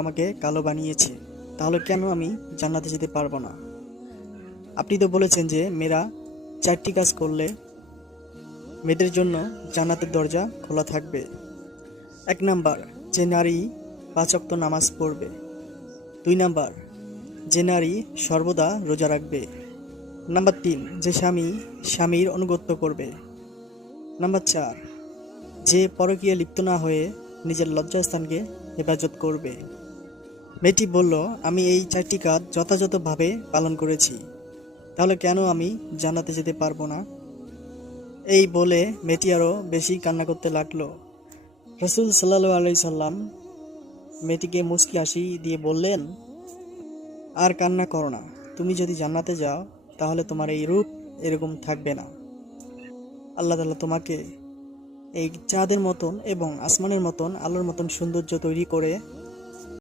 আমাকে কালো বানিয়েছে, তাহলে কেন আমি জান্নাতে যেতে পারবো না? আপনি তো বলেছেন যে মেয়েরা 4টি কাজ করলে মেয়েদের জন্য জান্নাতের দরজা খোলা থাকবে। 1 নাম্বার, যে নারী 5 ওয়াক্ত নামাজ পড়বে। 2 নাম্বার, যে নারী সর্বদা রোজা রাখবে। নাম্বার 3, যে স্বামী স্বামীর আনুগত্য করবে। নাম্বার 4, যে পরকীয়ায় লিপ্ত না হয়ে নিজের লজ্জাস্থানকে হেফাজত করবে। মেয়েটি বলল, আমি এই 4টি কাজ যথাযথভাবে পালন করেছি, তাহলে কেন আমি জান্নাতে যেতে পারবো না? এই বলে মেয়েটি আরো বেশি কান্না করতে লাগলো। রাসূল সাল্লাল্লাহু আলাইহি সাল্লাম মেয়েটিকে মুচকি হাসি দিয়ে বললেন, আর কান্না করো না। তুমি যদি জান্নাতে যাও তাহলে তোমার এই রূপ এরকম থাকবে না। আল্লাহ তাআলা তোমাকে এই চাঁদের মতন এবং আসমানের মতন আলোর মতন সৌন্দর্য তৈরি করে